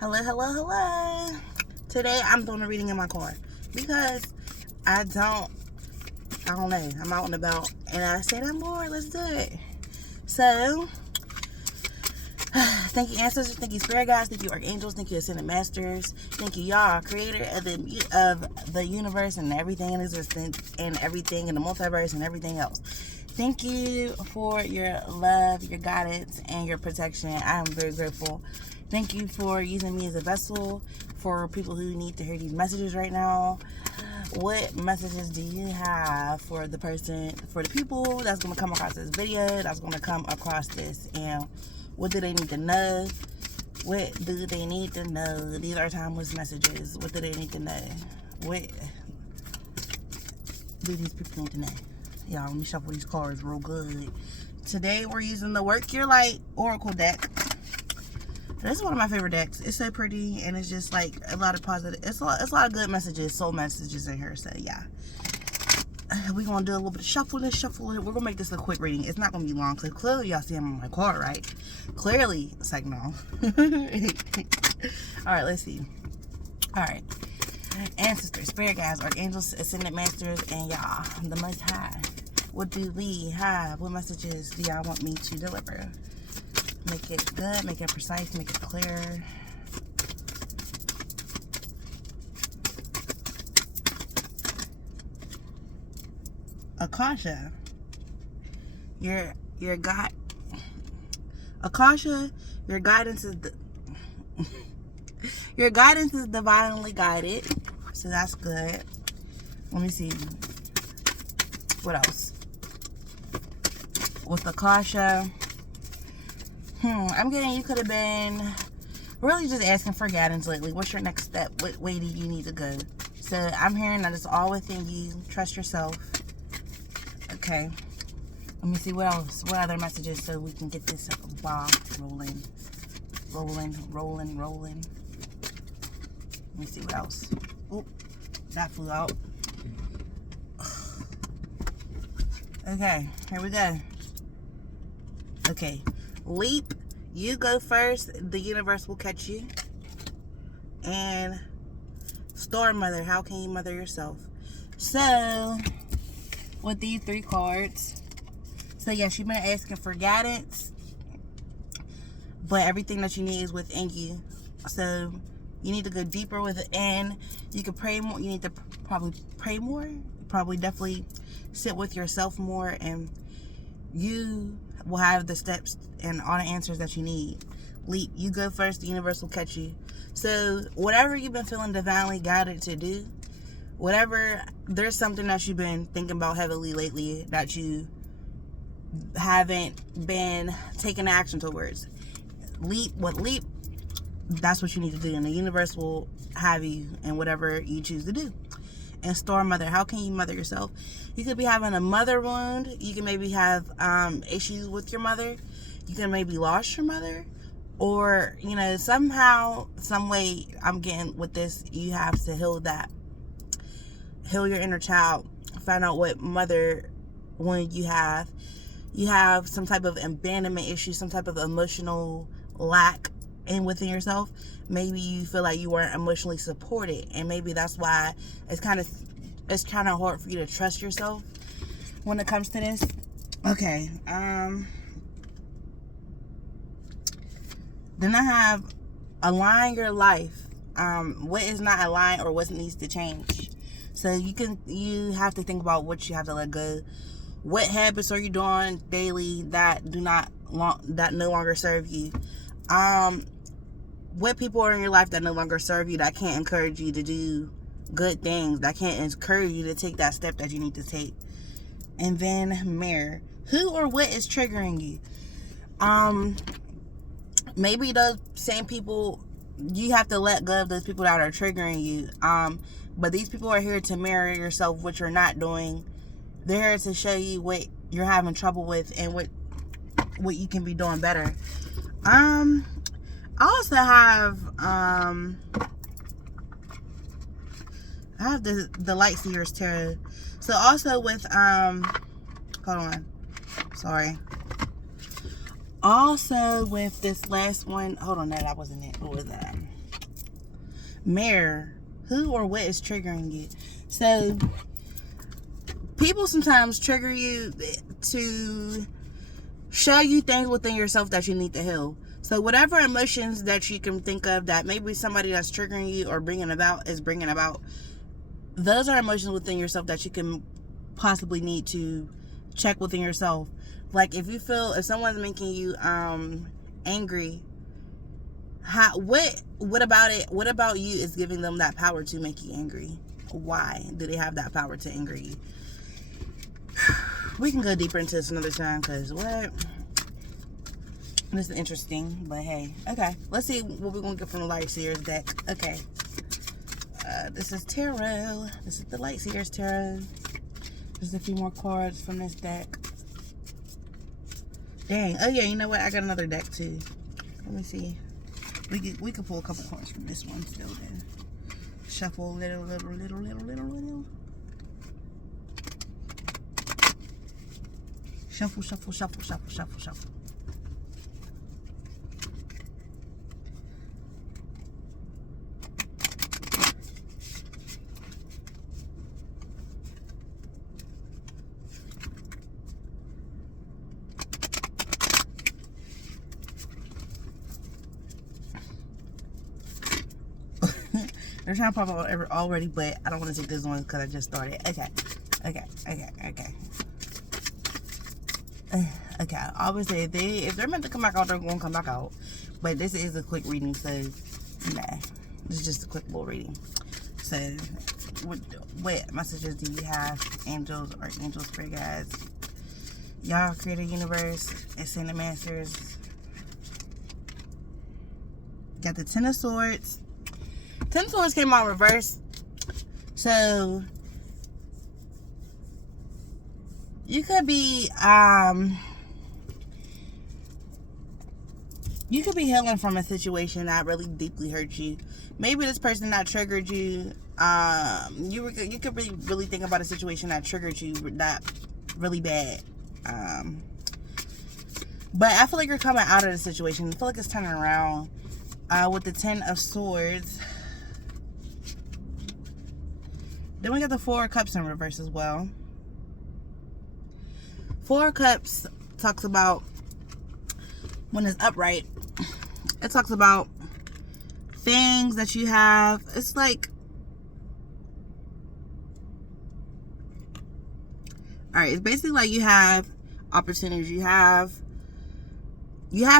Hello, hello, hello. Today I'm doing a reading in my car because I don't know. I'm out and about and I said I'm bored. Let's do it. So, thank you, ancestors. Thank you, spirit guides. Thank you, archangels. Thank you, ascended masters. Thank you, y'all, creator of the universe and everything in existence and everything in the multiverse and everything else. Thank you for your love, your guidance, and your protection. I am very grateful. Thank you for using me as a vessel for people who need to hear these messages right now. What messages do you have for the people that's going to come across this video, that's going to come across this, and what do they need to know? What do they need to know? These are timeless messages. What do they need to know? What do these people need to know? Y'all, let me shuffle these cards real good. Today we're using the Work Your Light Oracle deck. This is one of my favorite decks. It's so pretty and it's just like a lot of positive. It's a lot of good messages, soul messages in here. So yeah, we're gonna do a little bit of shuffling. We're gonna make this a quick reading. It's not gonna be long because clearly y'all see I'm on my card, right? Clearly, it's like no. All right, let's see. All right, ancestors, spirit guides, archangels, ascended masters, and y'all, the Most High. What do we have? What messages do y'all want me to deliver? Make it good, make it precise, make it clear. Akasha, your God. Akasha, your guidance is your guidance is divinely guided, so that's good. Let me see what else with Akasha. I'm getting you could have been really just asking for guidance lately. What's your next step? What way do you need to go? So I'm hearing that it's all within you. Trust yourself. Okay. Let me see what else. What other messages so we can get this ball rolling. Rolling. Let me see what else. Oop, that flew out. Okay, here we go. Okay. Leap, you go first. The universe will catch you. And Star Mother, how can you mother yourself? So, with these three cards, so yes, you've been asking for guidance, but everything that you need is within you. So, you need to go deeper within. You can pray more. You need to probably pray more. Probably definitely sit with yourself more, and you will have the steps and all the answers that you need. Leap, you go first, the universe will catch you. So whatever you've been feeling divinely guided to do, whatever, there's something that you've been thinking about heavily lately that you haven't been taking action towards. Leap, that's what you need to do, and the universe will have you in whatever you choose to do. And Star Mother, how can you mother yourself? You could be having a mother wound. You can maybe have issues with your mother. You can maybe lost your mother, or somehow, some way, I'm getting with this. You have to heal your inner child. Find out what mother wound you have. You have some type of abandonment issue, some type of emotional lack within yourself. Maybe you feel like you weren't emotionally supported, and maybe that's why it's kind of hard for you to trust yourself when it comes to this. Okay, then I have align your life. What is not aligned or what needs to change. So you have to think about what you have to let go. What habits are you doing daily that no longer serve you? What people are in your life that no longer serve you, that can't encourage you to do good things, that can't encourage you to take that step that you need to take. And then mirror, who or what is triggering you? Maybe those same people, you have to let go of those people that are triggering you. But these people are here to mirror yourself, what you're not doing. They're here to show you what you're having trouble with and what you can be doing better. I also have the Light Seers Tarot. So also with hold on, sorry. Also with this last one, hold on, that wasn't it. What was that? Mirror. Who or what is triggering you? So, people sometimes trigger you to show you things within yourself that you need to heal. So whatever emotions that you can think of that maybe somebody that's triggering you or bringing about, those are emotions within yourself that you can possibly need to check within yourself. Like if someone's making you angry, what about you is giving them that power to make you angry? Why do they have that power to anger you? We can go deeper into this another time, because this is interesting, but hey. Okay, let's see what we're going to get from the Light Seers deck. Okay. This is Tarot. This is the Light Seers Tarot. There's a few more cards from this deck. Dang. Oh, yeah, you know what? I got another deck, too. Let me see. We could pull a couple cards from this one still, then. Shuffle little. Shuffle. They're trying to pop out already, but I don't want to take this one because I just started. Okay. Obviously, if they're meant to come back out, they're going to come back out. But this is a quick reading, so nah. This is just a quick little reading. So, what messages do you have, angels or angel spirit guides? Y'all create a universe. Ascended Masters. Got the Ten of Swords. Ten of Swords came out reverse. So, you could be healing from a situation that really deeply hurt you. Maybe this person that triggered you, you could really think about a situation that triggered you that really bad. But I feel like you're coming out of the situation. I feel like it's turning around with the Ten of Swords. Then we got the Four of Cups in reverse as well. Four of Cups talks about, when it's upright, it talks about things that you have. It's like, alright, it's basically like you have opportunities, you have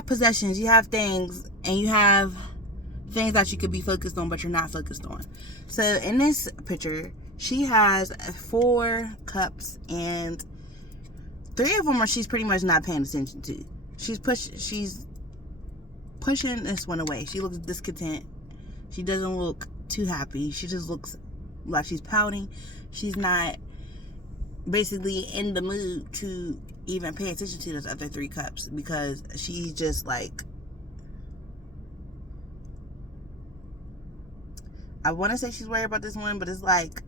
possessions, you have things, and you have things that you could be focused on, but you're not focused on. So in this picture, she has 4 cups, and 3 of them she's pretty much not paying attention to. She's pushing this one away. She looks discontent. She doesn't look too happy. She just looks like she's pouting. She's not basically in the mood to even pay attention to those other 3 cups, because she's just like, I want to say she's worried about this one, but it's like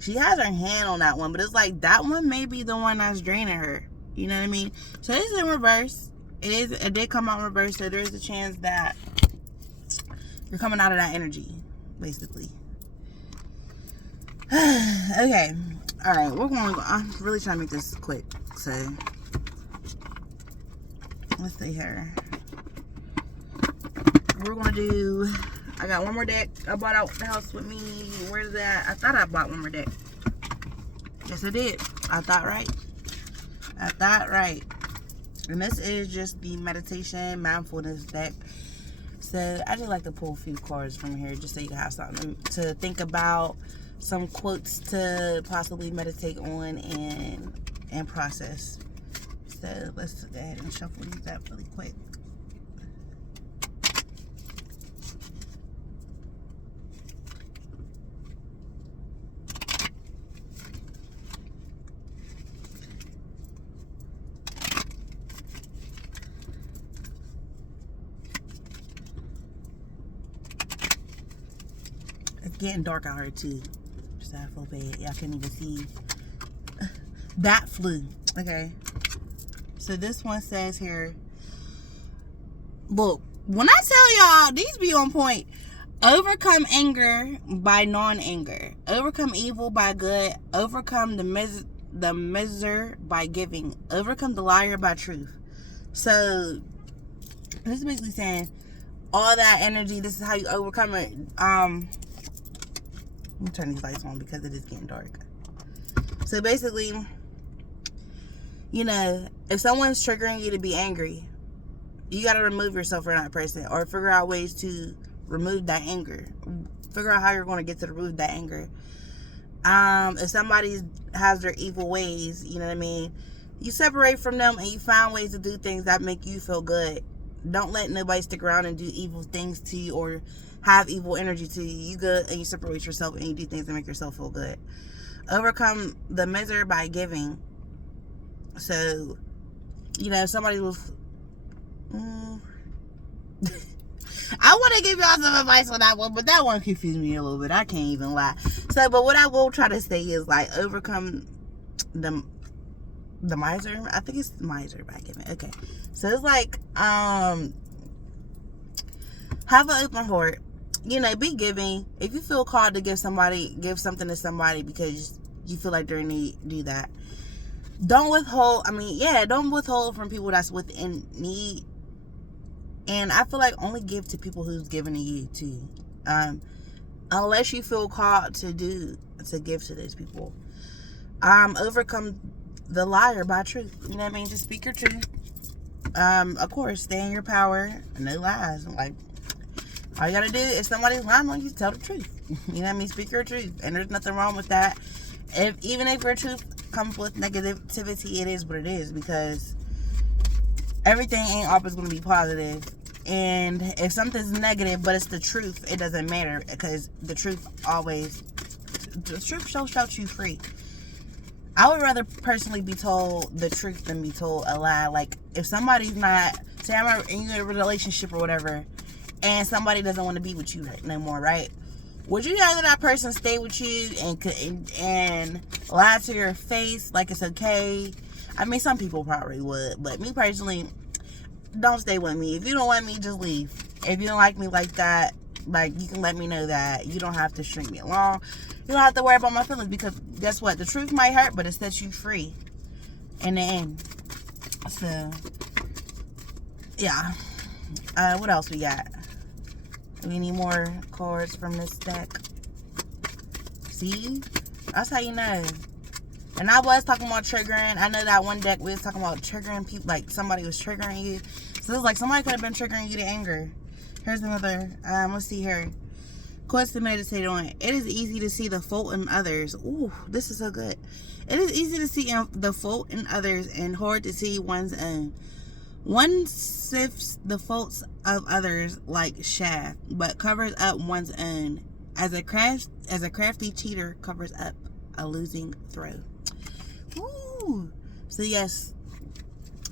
she has her hand on that one, but it's like that one may be the one that's draining her. You know what I mean? So it's in reverse. It did come out in reverse, so there is a chance that you're coming out of that energy, basically. Okay. Alright, we're going to go. I'm really trying to make this quick. So, let's see here. We're going to do, I got one more deck I bought out the house with me. Where's that? I thought I bought one more deck. Yes, I did. I thought right. And this is just the meditation mindfulness deck. So I just like to pull a few cards from here just so you can have something to think about, some quotes to possibly meditate on and process. So let's go ahead and shuffle these up really quick. Getting dark out here too. Just I feel bad. Y'all can't even see. Bat flu. Okay. So this one says here. Look, when I tell y'all, these be on point. Overcome anger by non-anger. Overcome evil by good. Overcome the miser by giving. Overcome the liar by truth. So this is basically saying all that energy, this is how you overcome it. Let me turn these lights on because it is getting dark. So basically, you know, if someone's triggering you to be angry, you got to remove yourself from that person, or figure out ways to remove that anger. Figure out how you're going to get to remove that anger. If somebody has their evil ways, you know what I mean, you separate from them and you find ways to do things that make you feel good. Don't let nobody stick around and do evil things to you or have evil energy to you. You go and you separate yourself and you do things that make yourself feel good. Overcome the misery by giving. So, you know, somebody was I want to give y'all some advice on that one, but that one confused me a little bit. I can't even lie. So, but what I will try to say is, like, overcome the miser. I think it's miser by giving. Okay. So it's like, have an open heart. You know, be giving. If you feel called to give something to somebody because you feel like they're in need, do that. Don't withhold. Don't withhold from people that's within need. And I feel like only give to people who's giving to you too. Unless you feel called to give to those people. Overcome the liar by truth. You know what I mean? Just speak your truth. Of course, stay in your power. No lies. Like, all you gotta do, if somebody's lying on you, tell the truth. You know what I mean? Speak your truth. And there's nothing wrong with that. Even if your truth comes with negativity, it is what it is, because everything ain't always going to be positive. And if something's negative but it's the truth, it doesn't matter, because the truth shall set you free. I would rather personally be told the truth than be told a lie. Like, if somebody's not, say I'm in a relationship or whatever, and somebody doesn't want to be with you no more, right? Would you rather that person stay with you and lie to your face like it's okay? I mean, some people probably would, but me personally, don't stay with me. If you don't want me, just leave. If you don't like me like that, like, you can let me know that. You don't have to string me along. You don't have to worry about my feelings, because guess what? The truth might hurt, but it sets you free in the end. So, yeah. What else we got? Do we need more cards from this deck? See? That's how you know. And I was talking about triggering. I know that one deck we was talking about triggering people, like somebody was triggering you. So it's like somebody could have been triggering you to anger. Here's another. Let's see here. Quotes to meditate on. It is easy to see the fault in others. Ooh, this is so good. It is easy to see the fault in others and hard to see one's own. One sifts the faults of others like chaff, but covers up one's own. As a crafty cheater covers up a losing throw. Ooh. So yes,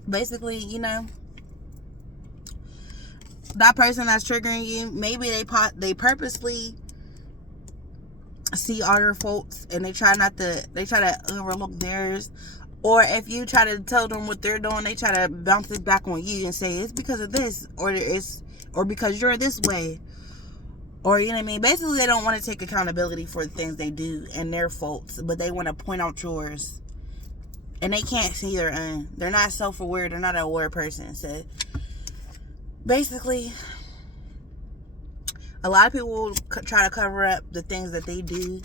basically, you know, that person that's triggering you, maybe they purposely see all your faults and they try to overlook theirs. Or if you try to tell them what they're doing, they try to bounce it back on you and say it's because of this, or because you're this way. Or, you know what I mean? Basically, they don't want to take accountability for the things they do and their faults, but they want to point out yours. And they can't see their own. They're not self-aware. They're not an aware person. So, basically, a lot of people will try to cover up the things that they do,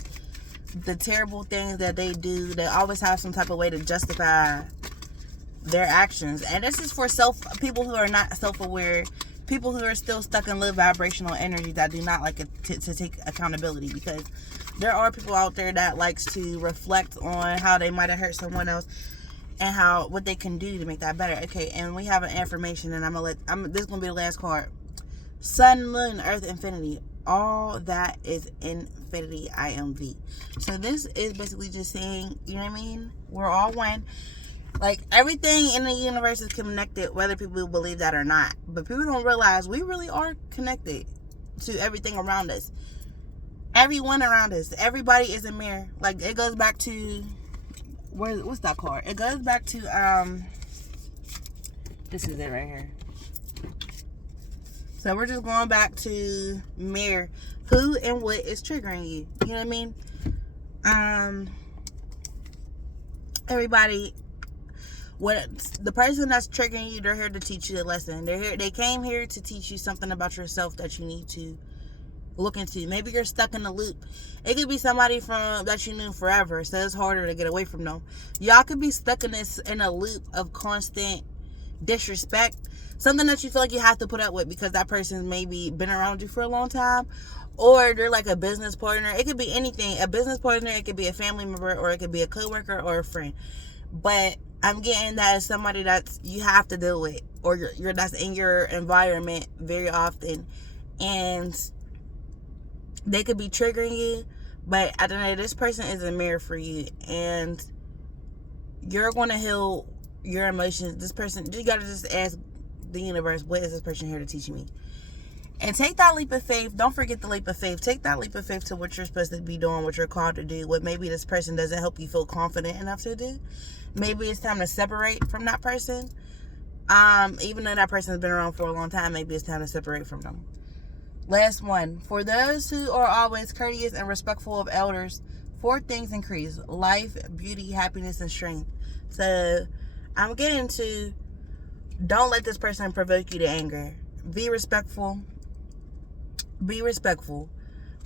the terrible things that they do. They always have some type of way to justify their actions. And this is for people who are not self-aware, people who are still stuck in low vibrational energy that do not like to take accountability, because there are people out there that likes to reflect on how they might have hurt someone else and what they can do to make that better. Okay, and we have an affirmation, and this is gonna be the last card. Sun, moon, earth, infinity. All that is infinity. IMV. So this is basically just saying, you know what I mean? We're all one. Like, everything in the universe is connected, whether people believe that or not. But people don't realize we really are connected to everything around us. Everyone around us. Everybody is a mirror. Like, it goes back to, what's that card? It goes back to, this is it right here. So we're just going back to mirror who and what is triggering you. You know what I mean? Everybody, what the person that's triggering you, they're here to teach you a lesson. They came here to teach you something about yourself that you need to look into. Maybe you're stuck in a loop. It could be somebody from that you knew forever, so it's harder to get away from them. Y'all could be stuck in a loop of constant disrespect, something that you feel like you have to put up with because that person's maybe been around you for a long time, or they're like a business partner. It could be anything. A business partner, it could be a family member, or it could be a coworker or a friend. But I'm getting that as somebody that you have to deal with, or you're that's in your environment very often, and they could be triggering you. But I don't know, this person is a mirror for you, and you're going to heal your emotions. This person, you got to just ask the universe, what is this person here to teach me? And take that leap of faith. Don't forget the leap of faith. Take that leap of faith to what you're supposed to be doing, what you're called to do, what maybe this person doesn't help you feel confident enough to do. Maybe it's time to separate from that person. Even though that person's been around for a long time, maybe it's time to separate from them. Last one. For those who are always courteous and respectful of elders, 4 things increase: life, beauty, happiness, and strength. So I'm getting to, don't let this person provoke you to anger. Be respectful. Be respectful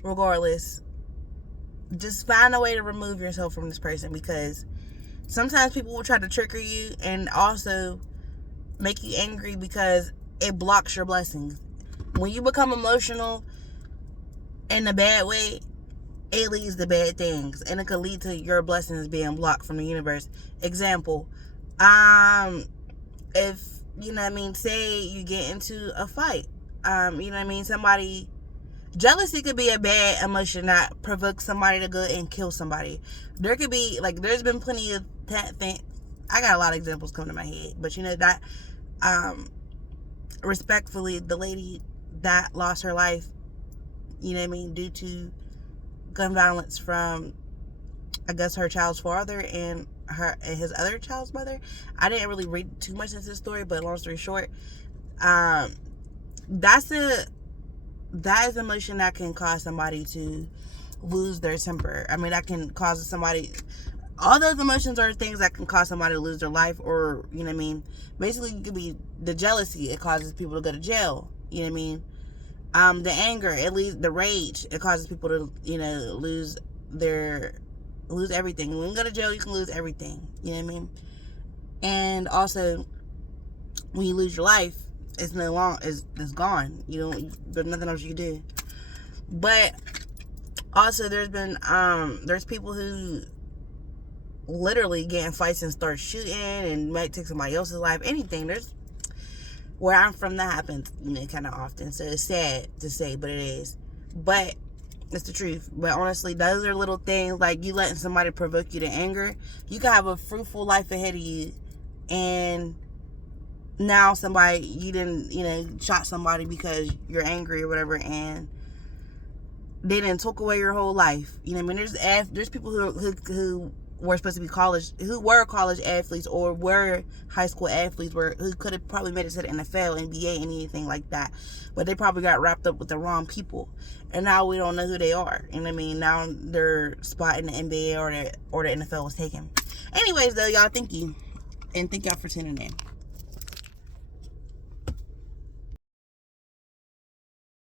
regardless. Just find a way to remove yourself from this person, because sometimes people will try to trigger you and also make you angry because it blocks your blessings. When you become emotional in a bad way, it leads to bad things, and it could lead to your blessings being blocked from the universe. Example, if, you know what I mean, say you get into a fight, you know what I mean, jealousy could be a bad emotion that provokes somebody to go and kill somebody. There could be, like, there's been plenty of things. I got a lot of examples coming to my head, but you know that, respectfully, the lady that lost her life, you know what I mean, due to gun violence from, I guess, her child's father and his other child's mother. I didn't really read too much into the story, but long story short, that is emotion that can cause somebody to lose their temper. I mean, that can cause somebody, all those emotions are things that can cause somebody to lose their life, or, you know what I mean, basically it could be the jealousy, it causes people to go to jail, you know what I mean, the anger, the rage, it causes people to, you know, lose everything. When you go to jail, you can lose everything, you know what I mean. And also, when you lose your life, it's gone. There's nothing else you can do. But also, there's people who literally get in fights and start shooting and might take somebody else's life. Anything. Where I'm from, that happens, you know, kind of often. So it's sad to say, but it is. But it's the truth. But honestly, those are little things, like you letting somebody provoke you to anger. You can have a fruitful life ahead of you, and now you didn't, you know, shot somebody because you're angry or whatever, and they didn't took away your whole life. You know what I mean? There's people who were supposed to be who were college athletes or were high school athletes, who could have probably made it to the NFL, NBA, anything like that, but they probably got wrapped up with the wrong people, and now we don't know who they are. You know what I mean? Now their spot in the NBA or the NFL was taken. Anyways, though, y'all, thank you, and thank y'all for tuning in.